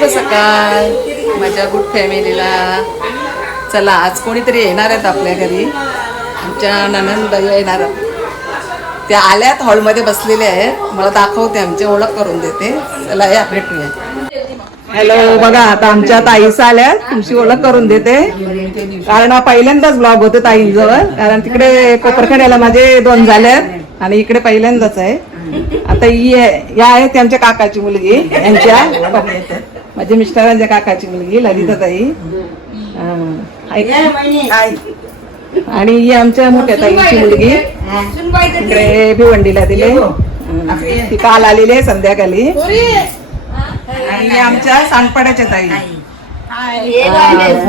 शुभ सकाळ माझ्या गुड फॅमिलीला. चला आज कोणीतरी येणार आहेत आपल्या घरी. आमच्या ननंदबाई येणार, त्या आल्यात, हॉलमध्ये बसलेल्या आहेत. मला दाखवते, आमची ओळख करून देते. चला या भेटूया. हॅलो, बघा आता आमच्या ताईस आल्यात, तुमची ओळख करून देते. कारण पहिल्यांदाच ब्लॉग होते ताईंजवळ, कारण तिकडे कोपरखेड्याला माझे 2 झाल्यात आणि इकडे पहिल्यांदाच आहे. आता या आहेत आमच्या काकाची मुलगी, यांच्या माझ्या मिस्टरांच्या काकाची मुलगी ललिताताई, आणि ही आमच्या मोठ्या ताईची मुलगी. इकडे भिवंडीला दिले, ती काल आलेली आहे संध्याकाळी. आणि आमच्या सांडपाड्याच्या ताई,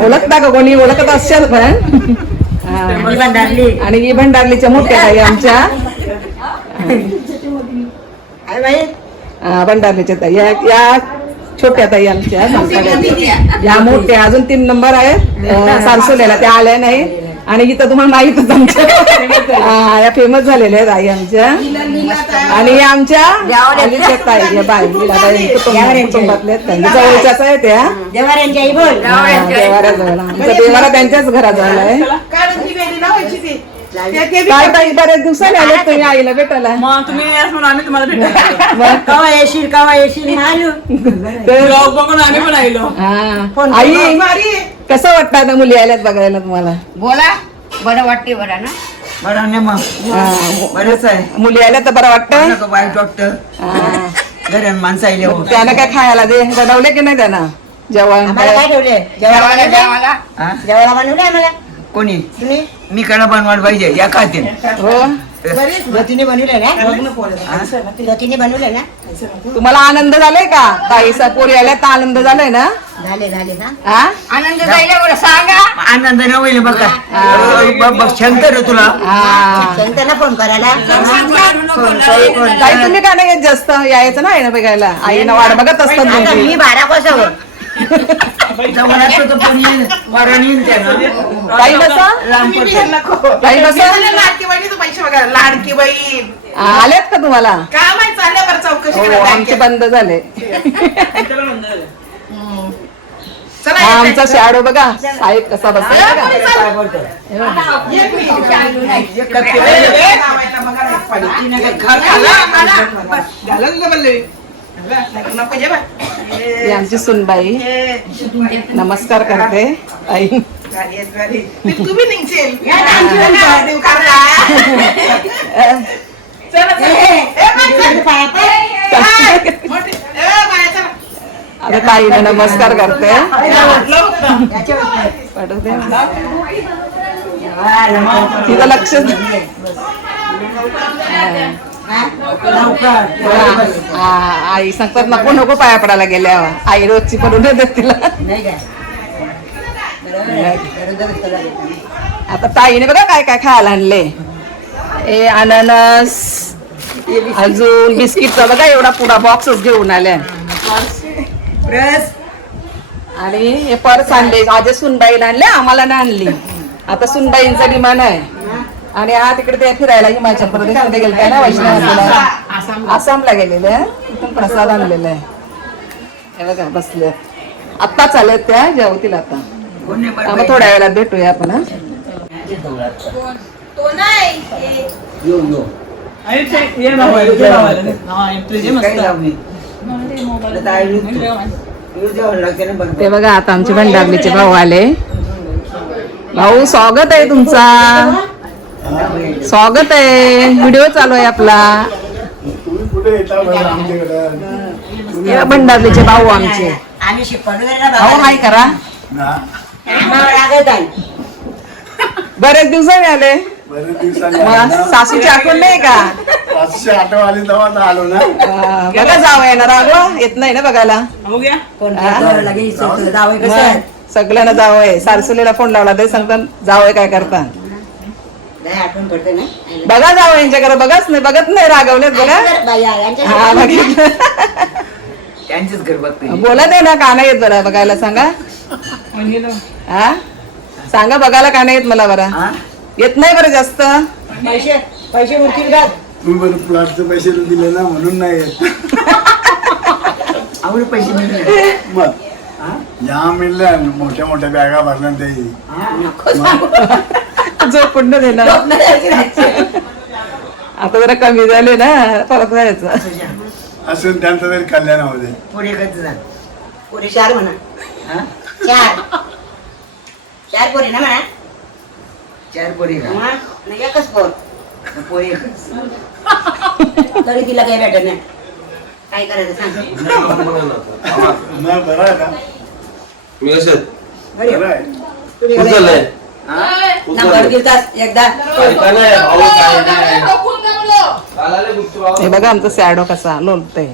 ओळखता का कोणी? ओळखत असेल पण. आणि ही भंडारलीच्या मोठ्या ताई आमच्या, भंडारलीच्या ताई. या छोट्या ताई आमच्या सांडपाड्याच्या, या मोठ्या अजून 3 नंबर आहेत सारसोल्याला, त्या आल्या नाही. आणि इथं तुम्हाला माहितच आमच्या या फेमस झालेल्या आहेत आई आमच्या. आणि आमच्या ताई बाई कुटुंबातल्या जवळच्याच आहे त्या, देवाऱ्याजवळ. आमचा देवारा त्यांच्याच घराजवळ आहे. काय ताई, बऱ्याच दिवसांनी आले तुम्ही आईला भेटायला. आई, कसं वाटतं आता मुली आल्यात बघायला तुम्हाला? बोला. बरं वाटते. बरं ना? बरं नाही मग बरंच आहे. मुली आल्या तर बरं वाटतं. वाईट वाटतं. घरात माणसं आले. त्यानं काय खायला दे बनवले की नाही त्यांना जेवण? काय ठेवले जेवायला बनवले आम्हाला. कोणी? मी कडा बनवायला पाहिजे या खाते. हो, रतीने बनवले ना, रतीने बनवले ना. तुम्हाला आनंद झालाय का? ताईचा पोरी आल्या तर आनंद झालाय ना? झाले झाले ना. आनंद झाले सांगा. आनंद न होईल बघा. शंकर तुला शंकरला फोन करायला. ताई तुम्ही का नाही येत जास्त? यायचं ना आईनं बघायला. आईनं वाट बघत असतात. मी 12 कोसावर ताई बसा, ताई बसा. लाडकी बहीण आल्यात का तुम्हाला? काय माहिती चालल्यावर चौकशी आमचे बंद झाले. चला आमचा शॅडो बघा साहेब कसा बसला. आमची सुनबाई नमस्कार करते. आई तुम्ही निघशील आता ताईने नमस्कार करते. तिचं लक्ष आई सांगतात नको नको पाया पडायला गेल्या. आई रोजची पडून देतात तिला. आता ताईने बघा काय काय खायला आणले. ए अननस, अजून बिस्किटचा बघा एवढा पुडा बॉक्सच घेऊन आल्या. आणि हे पर्स आणले. माझ्या सुनबाईला आणले, आम्हाला नाही आणली. आता सुनबाईंचा डिमांड आहे. आणि हा तिकडे ते फिरायला हिमाचल प्रदेशमध्ये गेले ना, वैष्णव आसामला गेलेले. तिथून प्रसाद आणलेला आहे. हे बघा बसले, आत्ता चालत त्या जेवतील आता. मग थोड्या वेळात भेटूया आपण. ते बघा आता आमचे भंडारलीचे भाऊ आले. भाऊ स्वागत आहे तुमचा, स्वागत आहे. व्हिडिओ चालू आहे आपला. भंडारलीचे भाऊ आमचे. भाऊ हाय करा. बरेच दिवसांनी आले. सासूची आठवण नाही का? बघा जावं येणार आलो येत नाही ना बघायला. सगळ्यांना जावंय. सारसुलीला फोन लावला ते सांगतात जावंय काय करता. बघा जावं यांच्याकडे. बघाच नाही, बघत नाही, रागवलेत बघा. हा बघितलं. त्यांचेच घर बघते. बोला दे ना, का नाही येत बरं बघायला सांगा. हा सांगा बघायला का नाही येत मला बरं. येत नाही बरं जास्त. पैसे उरतील का? मी बरं प्लॉटचे पैसे दिले ना म्हणून नाही येत. आवड पैसे मिळले मग हा? या मिळल्या मोठ्या मोठ्या बॅगा भरल्या ते हा, नको सांगू. जो पुण्य देणार झोप नाही यायची राहायची. आता जरा कमी झाले ना परत जायचं असून त्यांचं तरी कल्याण होऊ दे. पुढे कसं जा पुढे 4 म्हणा हा? 4 पोरी ना म्हणा 4 पोरी का नाही एकच पोरी एकच तरी तिला काही भेटत नाही काय करायचं सांग मग बरं आहे का? मी कसं बरं आहे. तुम्ही कुठं चाललंय? नंबर गिरतास एकदा काय नाही, भाऊ काय नाही. काल आले गुप्त भाऊ. हे बघा आमचं सॅडो कसा लोलतय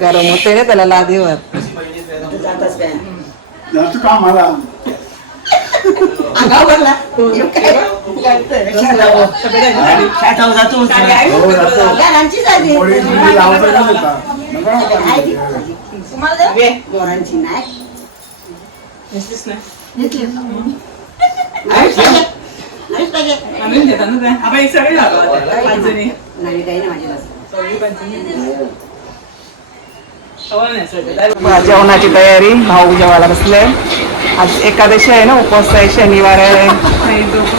गरम होते ना त्याला लादीवर जातास काय जातो का मला अंगावर भरला शाळेत जातो हो, जातो. गारांची झाली पोळी बिळी लावता का नव्हता? नको ना आहे ती. पाणी. तुम्हाला दे? मोरांची नाही नाहीच पाहिजे. नाहीच पाहिजे. नवी काही नाही माझी जेवणाची तयारी भाऊ जेवायला बसले आज एकादशी आहे ना उपवास आहे शनिवार आहे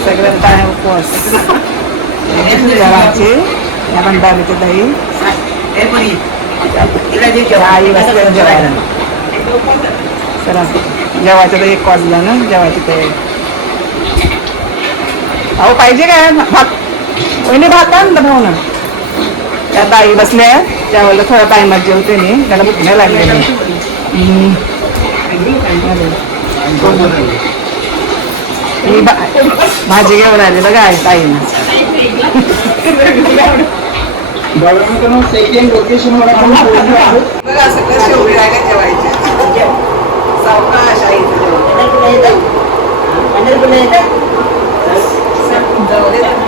सगळं काय उपवास जेवायची या भंडारीची दही ए पोरी, तिला दे जेवण. आई बसले जेवायला चला जेवायचं तर 1 वाजला ना जेवायची तयारी भाऊ पाहिजे काय भात वहिनी भात आण ना भाऊ ना त्या ताई बसल्या जेवायला थोड्या टायमात जेवते मी त्याला भूक नाही लागलेली मी भाजी घेऊन आली बघा आई ताईनं बघा सगळं शेवटी राहिले जेवायचे सावकाश आई पंढरपूरला येतं? पंढरपूरला येतं?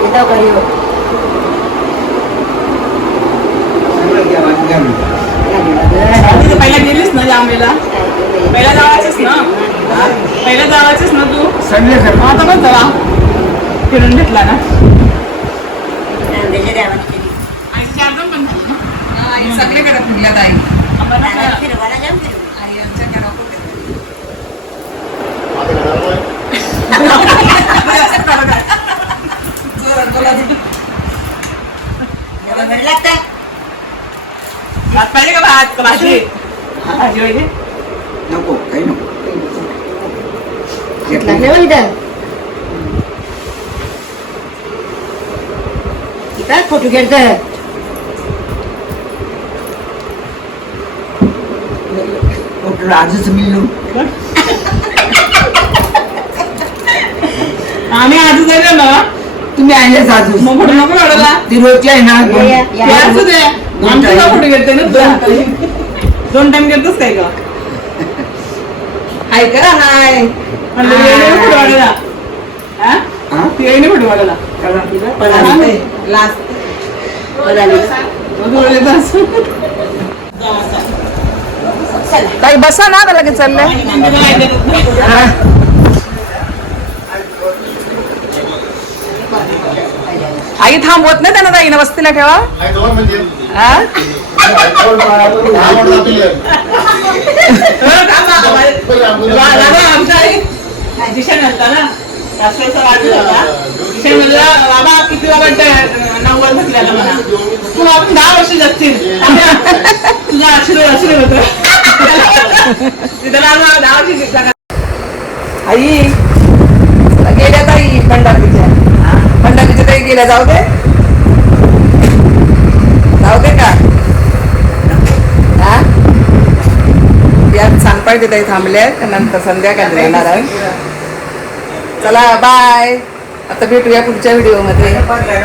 येतो घरी हो. पहिला गेलीस ना जांभेला पहिला जावायचीस ना पहिला जावायचीस ना तू संजय सर आता पण चला फिरून घेतला ना त्याच्या देवाने केली. आईची अर्धम पण झाली ना आई सगळीकडे फिरल्यात आई मला फिरवायला जाऊन फिरवू. आई आमच्याकडे कुठे जोरात बोला जेवण घरी लागतं? भात पाहिजे का भात का भाजी भाजी पाहिजे नको काही नको लागले बघ इथं इथं फोटो खेळतं फोटो आजच मिळलो आम्ही आजच आहे ना तुम्ही आणलेच आजच मग फोटो नको काढायला ती रोजची आहे ना ते असू दे आमचं का फोटो घेते ना 2 टाइम घेतोस काय का हाय करा हाय म्हणजे येणे फोटो काढायला हा हा? ती येणे फोटो काढायला लास्ट मग बोलले तर असं. काही बसा ना आता लगेच चाललंय आई थांबवत नाही त्यांना ताईनं वस्तीला ठेवा हा? दादा आमचा आई दिशा नसता ना राष्ट्राचा वाढला होता दिशा म्हणला बाबा किती बाबा 90 म्हटल्याला म्हणा तू आपण 10 वर्ष जगतील तुझा आशीर्वाद होतो त्याला 10 वर्ष जगता आई गेल्या ताई पंढरपूरच्या ताई गेल्या जाऊ दे का हा यात सांगपायचे ताई थांबल्या नंतर संध्याकाळी येणार आहे चला बाय आता भेटूया पुढच्या व्हिडिओमध्ये